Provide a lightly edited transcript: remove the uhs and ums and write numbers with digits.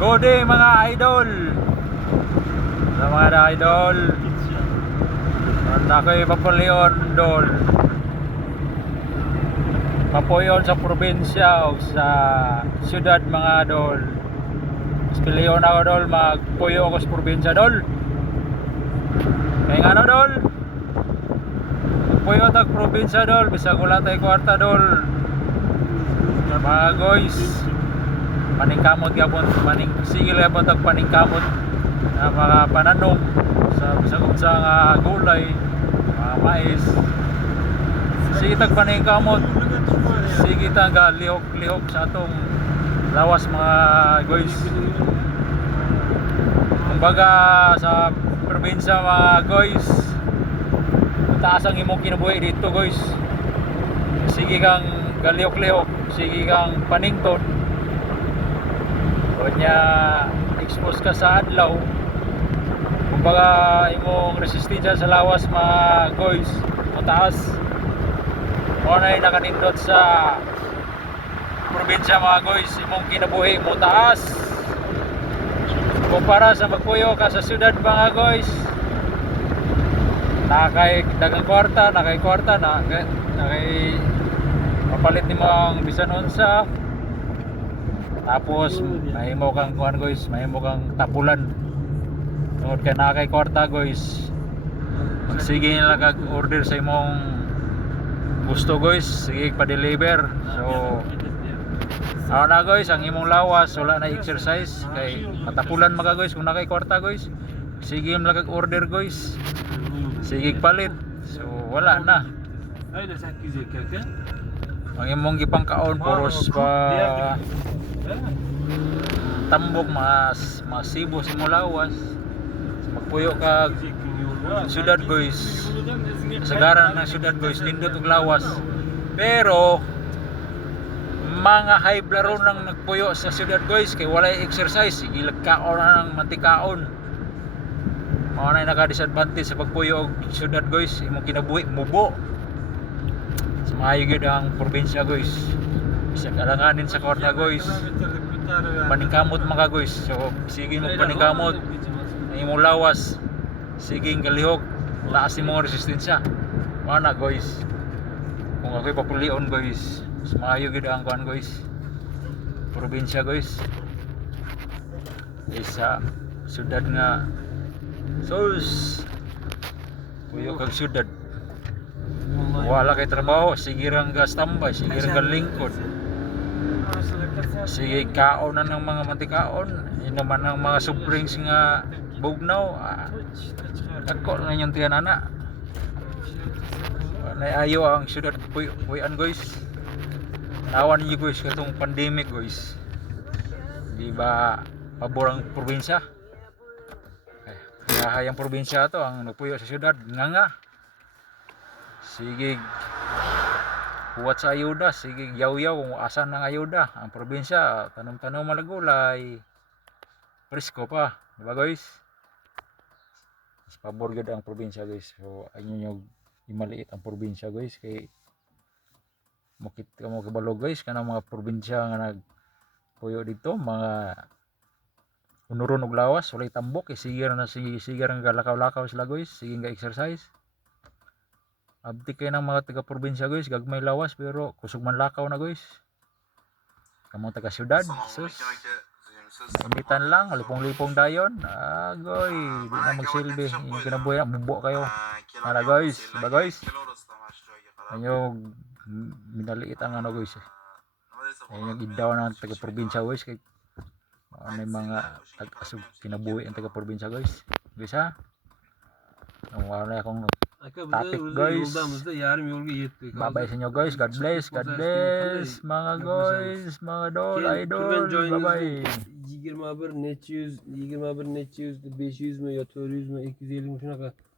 Good day mga idol. Sa mga idol, ako'y Papulion Dol. Papuyon sa probinsya o sa syudad mga dol. Piliyon ako dol, magpuyo ako sa probinsya dol. Kaya nga no dol, puyo tag probinsya dol, bisag wala tayo kwarta dol. Mga guys, paningkamot gabon, sigil gabon tag paningkamot na mga pananom sa bisag sa gulay, mga mais. Sige tag paningkamot, sige tag lihok sa atong lawas mga guys. Kumbaga sa probinsya mga guys, taas ang imong kinabuhi dito guys. Sige kang galihok-lihok, sige kang panington, kanya expose ka sa adlaw. Kumbaga imong resistensya sa lawas mga guys mataas. O na yung nakanindot sa probinsya mga guys, imong kinabuhi mo taas kumpara sa magpuyo ka sa syudad mga guys. Nakay dagang kwarta, nakay mapalit ni mong bisan unsa, tapos mahimo kang kuan guys, mahimo kang tapulan tungod kay nakay kwarta guys. Sige nila kag order sa imong gusto guys, sige pa-deliver. So ano na guys, ang imong lawas wala na exercise kay matapulan maka guys kung nakay kwarta guys. Sige mo kag order guys, sige palit. So wala na. Ang imong gipangkaon puros pa tambok mga sibo sa imong lawas. Magpuyo kag syudad guys, sagaran ng syudad guys, lindot og lawas. Pero mga high blaro nang nagpuyo sa syudad guys kay walay exercise, sige lagkaon na ng mantikaon. Mao na naka-disadvantage sa pagpuyo og syudad guys, imong kinabuhi mubo. Sa maayo gyud ang probinsya guys, bisag alanganin sa kwarta guys, paningkamot mga guys. So sige mo paningkamot ang imong lawas, sige galihok, taas imong resistensya. Mao na guys, kung ako'y Papulion guys, mas maayo gid ang kuan guys, probinsya guys, isa syudad nga sus puyo kag syudad wala kay trabaho, sige rang ga standby, sige rang ga lingkod, sige kaon na ng mga mantikaon, inuman ng mga soft drinks nga bugnaw. Dako na yung tiyan ana. Naayo ang syudad puyan guys. Nawan niyo guys katong pandemic guys. Di ba pabor ang probinsya? Kaya hayang probinsya to ang nagpuyo sa syudad nga. Sige kuwat sa ayuda, sige yaw-yaw kung asan ng ayuda. Ang probinsya tanom-tanom malagulay. Presko pa, di ba guys? Mas pabor gud ang probinsya guys. So ayun yung imaliit ang probinsya guys kay mukit ka mo kabalo guys kanang mga probinsya nga nagpuyo dito, mga unuron og lawas, walay tambok, sige ang galakaw-lakaw sila guys, sige nga exercise. Abti kay ng mga taga probinsya guys, gagmay lawas pero kusog man lakaw na guys. Kamong taga syudad, sus. Imitan lang, lipong-lipong dayon. Goy, di na magsilbi. Yung kinabuhi, mubo kayo. Para guys, diba guys? Ano minaliit ang ano guys. Ayun yung idaw ng taga-probinsya guys. Kay ano yung mga kinabuhi ang taga-probinsya guys. Guys ha? Ang wala akong topic guys. Bye-bye sa inyo guys. God bless. God bless. Mga guys, mga dol, idol. Bye-bye. 21 net 100, 21 net 500 mı ya 400 mü 250 mi şuna kadar